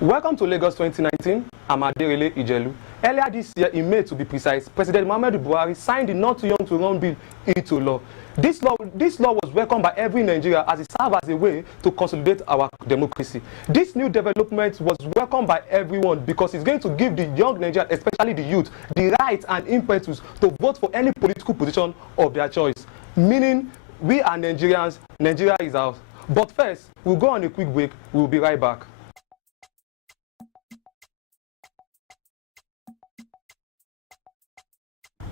Welcome to Lagos 2019. I'm Aderele Ijelu. Earlier this year, in May to be precise, President Muhammadu Buhari signed the Not Too Young to Run bill into law. This law was welcomed by every Nigerian as it serves as a way to consolidate our democracy. This new development was welcomed by everyone because it's going to give the young Nigerians, especially the youth, the right and impetus to vote for any political position of their choice. Meaning, we are Nigerians, Nigeria is ours. But first, we'll go on a quick break. We'll be right back.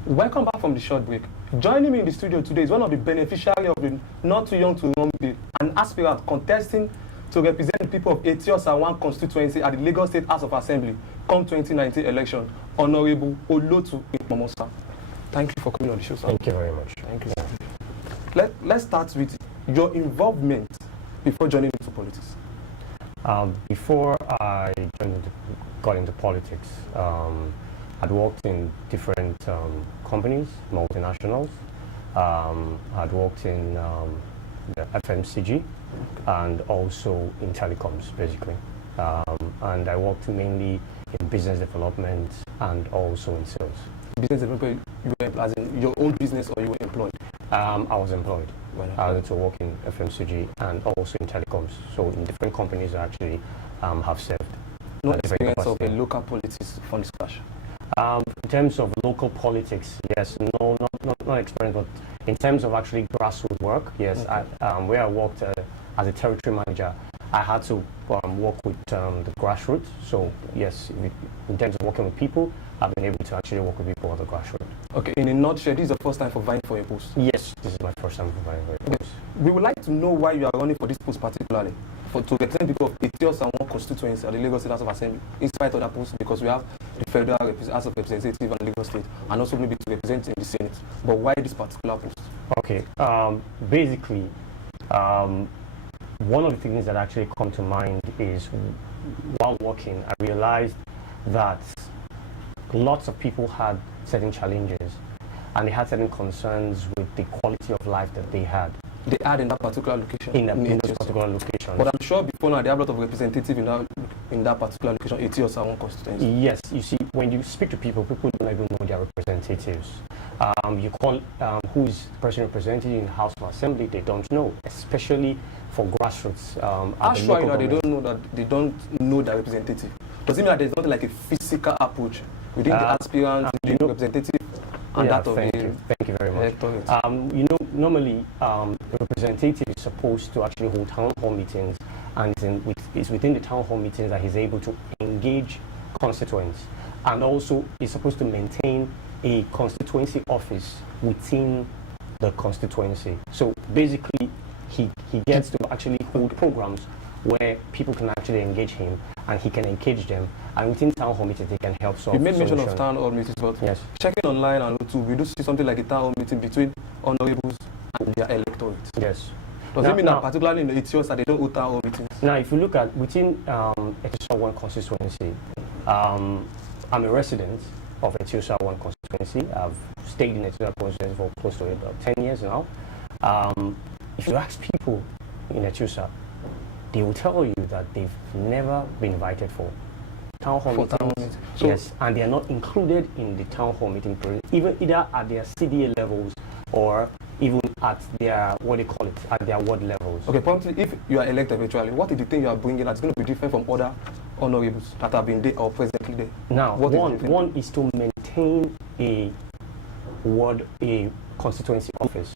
Welcome back from the short break. Joining me in the studio today is one of the beneficiaries of the Not Too Young to Run bill, an aspirant contesting to represent the people of Eti Osa 1 constituency at the Lagos State House of Assembly come 2019 election, Honorable Olotu Ikmomosa. Thank you for coming on the show, sir. Thank you very much. Thank you. Let's start with your involvement before joining into politics. Before I got into politics, I'd worked in different companies, multinationals. I'd worked in the FMCG and also in telecoms, basically. And I worked mainly in business development and also in sales. Business development, you were as in your own business or you were employed? I was employed. I went to work in FMCG and also in telecoms. So in different companies I actually have served. No experience of a local politics from scratch? In terms of local politics, yes, no, not experience, but in terms of actually grassroots work, yes, where I worked as a territory manager, I had to work with the grassroots. So yes, in terms of working with people, I've been able to actually work with people at the grassroots. Okay, in a nutshell, this is the first time for vying for a post? Yes, this is my first time for vying for a post. We would like to know why you are running for this post particularly, to represent people of Eti Osa 1 constituency at the Lagos State House of Assembly, in spite of that post, because we have the Federal House of Representatives and Lagos State, and also maybe to represent in the Senate. But why this particular post? Okay, basically, one of the things that actually come to mind is while working, I realized that lots of people had certain challenges and they had certain concerns with the quality of life that they had. They had in that particular location? In those particular locations. But I'm sure before now they have a lot of representatives in that particular location, Eti Osa 1 constituency. Yes, you see, when you speak to people, people don't even know their representatives. You call who is the person represented in the House of Assembly, they don't know, especially for grassroots. How sure you know they don't know their representative? Does it mean that there's not like a physical approach within the aspirant, the representative, and that of thank you very much. You know, normally the representative is supposed to actually hold town hall meetings, and it's within the town hall meetings that he's able to engage constituents, and also is supposed to maintain a constituency office within the constituency. So basically, he gets to actually hold programs where people can actually engage him, and he can engage them, and within town hall meetings they can help solve. You made mention of town hall meetings, but yes, checking online and too, we do see something like a town hall meeting between honorables and their electorate. Yes. Does it mean that particularly in the Eti Osa they don't hold town hall meetings? Now, if you look at within Eti Osa 1 constituency, I'm a resident of Eti Osa 1 constituency. I've stayed in Eti Osa constituency for close to about 10 years now. If you ask people in Eti Osa, they will tell you that they've never been invited for town hall meetings. So yes, and they are not included in the town hall meeting period, either at their CDA levels or even at their, what they call it, at their ward levels. Okay, promptly, if you are elected eventually, what is the thing you are bringing that's going to be different from other honorables that have been there or presently there? Now, one is to maintain a constituency office.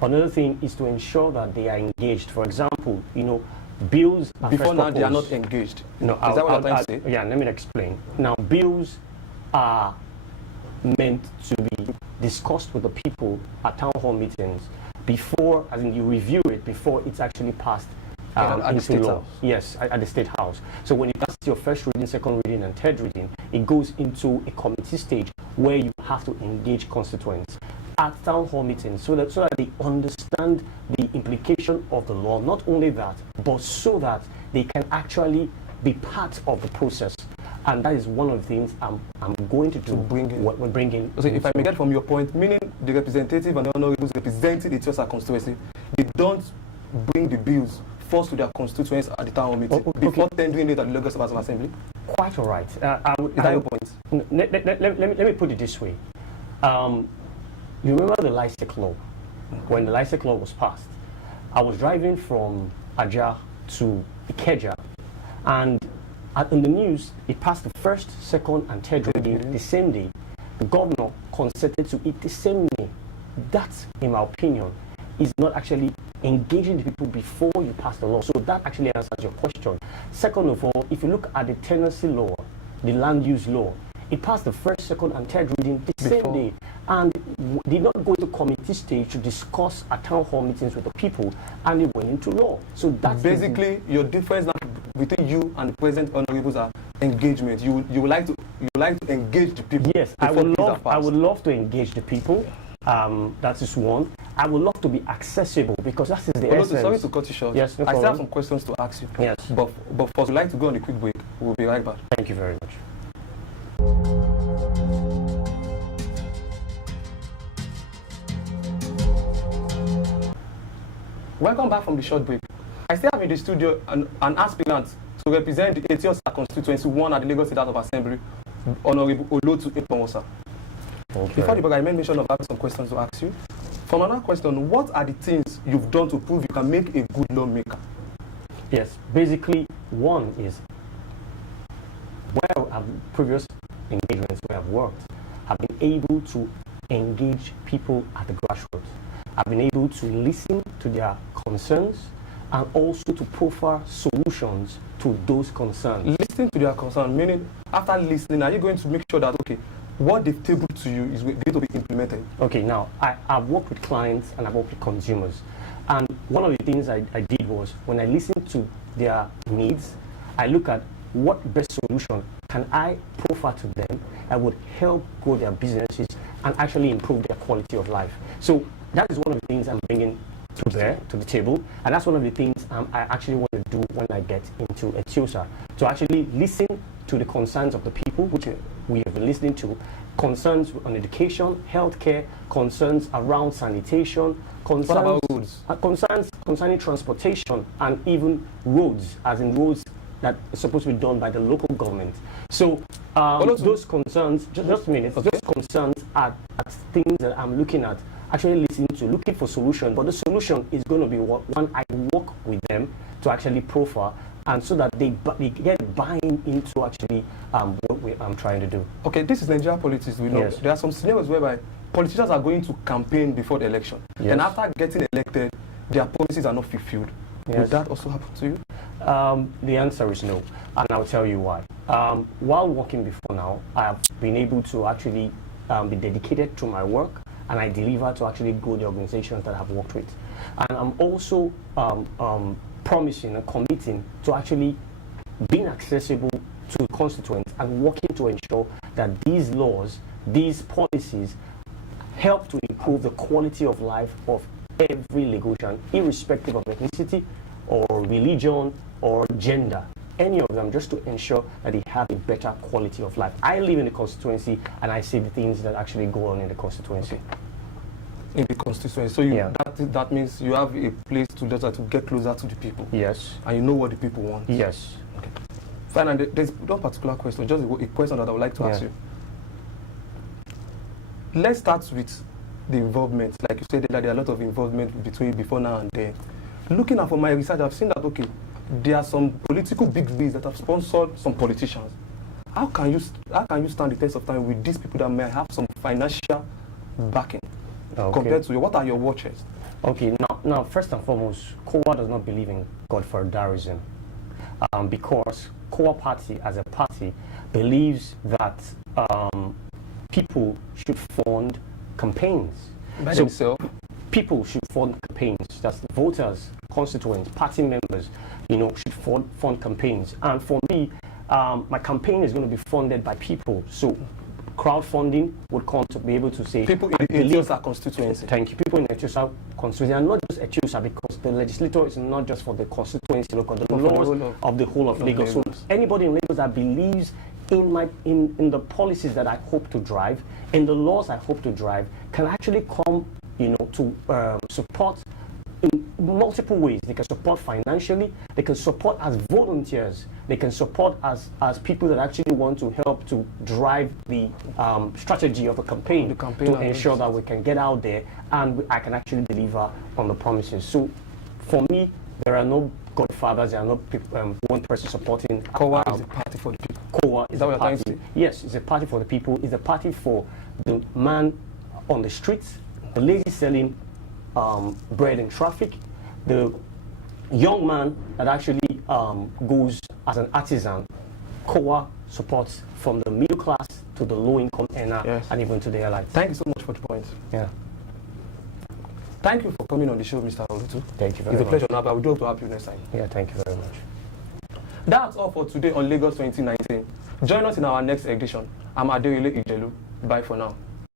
Another thing is to ensure that they are engaged. For example, you know, bills are before now proposed. They are not engaged. No, is that what you're trying to say? Yeah, let me explain. Now, bills are meant to be discussed with the people at town hall meetings before, as in you review it before it's actually passed into law. House. Yes, at the State House. So when you pass your first reading, second reading, and third reading, it goes into a committee stage where you have to engage constituents at town hall meetings so that they understand the implication of the law. Not only that, but so that they can actually be part of the process. And that is one of the things I'm going to do. Bring in. So if I may get from your point, meaning the representative and the honorables representing the Eti Osa constituency, they don't bring the bills force to their constituents at the town hall meeting before tendering it at the Lagos House of Assembly? Quite all right. Is that your point? Let me put it this way. You remember the LISEC law? When the LISEC law was passed, I was driving from Ajah to Ikeja, and in the news, it passed the first, second, and third reading the same day. The governor consented to it the same day. That, in my opinion, is not actually engaging the people before you pass the law. So that actually answers your question. Second of all, if you look at the tenancy law, the land use law, it passed the first, second, and third reading the same day, and did not go to committee stage to discuss at town hall meetings with the people, and it went into law. So that's basically your difference now between you and the present honorables are engagement. You would like to engage the people. Yes, I would love to engage the people. That is one. I would love to be accessible, because that is the essence. Sorry to cut you short. Yes, no I still problem. have some questions to ask you. Yes. But first, we'd like to go on a quick break. We'll be right back. Thank you very much. Welcome back from the short break. I still have in the studio an aspirant to represent the Eti Osa constituency won at the Lagos State House of Assembly, Honorable Eti Osa. Okay. Before the break, I made mention of having some questions to ask you. For another question, what are the things you've done to prove you can make a good lawmaker? Yes, basically, one is where previous engagements where I've worked, I've been able to engage people at the grassroots. I've been able to listen to their concerns and also to proffer solutions to those concerns. Listening to their concerns, meaning after listening, are you going to make sure that, okay, what they've tabled to you is going to be implemented? Okay, now, I've worked with clients and I've worked with consumers. And one of the things I did was, when I listened to their needs, I look at what best solution can I proffer to them that would help grow their businesses and actually improve their quality of life. So that is one of the things I'm bringing to the table, and that's one of the things I actually want to do when I get into Eti Osa, to actually listen to the concerns of the people, which we have been listening to, concerns on education, healthcare, concerns around sanitation, concerns concerning transportation, and even roads, as in roads that are supposed to be done by the local government. So those concerns, just a minute, those concerns are things that I'm looking at, actually listening to, looking for solution, but the solution is going to be one I work with them to actually profile, and so that they get buying into actually what I'm trying to do. Okay, this is Nigeria politics. We know Yes. there are some scenarios whereby politicians are going to campaign before the election, Yes. and after getting elected, their policies are not fulfilled. Yes. Would that also happen to you? The answer is no, and I'll tell you why. While working before now, I have been able to actually be dedicated to my work, and I deliver to actually grow the organizations that I've worked with. And I'm also promising and committing to actually being accessible to constituents and working to ensure that these laws, these policies help to improve the quality of life of every Lagosian, irrespective of ethnicity or religion or gender. Any of them, just to ensure that they have a better quality of life. I live in the constituency and I see the things that actually go on in the constituency. In the constituency, so that means you have a place to get closer to the people. Yes. And you know what the people want. Yes. Okay. Fine, and there's one particular question, just a question that I would like to ask you. Let's start with the involvement. Like you said, that there are a lot of involvement before now and then. Looking at from my research, I've seen that, okay, there are some political big wigs that have sponsored some politicians. How can you stand the test of time with these people that may have some financial backing compared to you? What are your watches? Okay, now first and foremost, COA does not believe in godfatherism, because COA party as a party believes that people should fund campaigns. By themselves? People should fund campaigns. That's voters, constituents, party members, should fund campaigns. And for me, my campaign is going to be funded by people. So crowdfunding would come to be able to say... People in the Eti Osa constituency. Thank you. People in the Eti Osa constituency, and not just Eti Osa, because the legislator is not just for the constituency, local, the laws of the whole of Lagos. So anybody in Lagos that believes in the policies that I hope to drive, in the laws I hope to drive, can actually come to support in multiple ways. They can support financially, they can support as volunteers, they can support as people that actually want to help to drive the strategy of a campaign, to ensure that we can get out there and I can actually deliver on the promises. So for me, there are no godfathers, there are no one person supporting. COA is a party for the people. COA is that what a you're trying to party. say? Yes, it's a party for the people. It's a party for the man on the streets, the lady selling bread in traffic, the young man that actually goes as an artisan. COA supports from the middle class to the low income earner, yes, and even to the elites. Thank you so much for the point. Yeah. Thank you for coming on the show, Mr. Olutu. Thank you very much. It's a pleasure now, but I would love to have you next time. Yeah, thank you very much. That's all for today on Lagos 2019. Join us in our next edition. I'm Aderile Ijelu. Bye for now.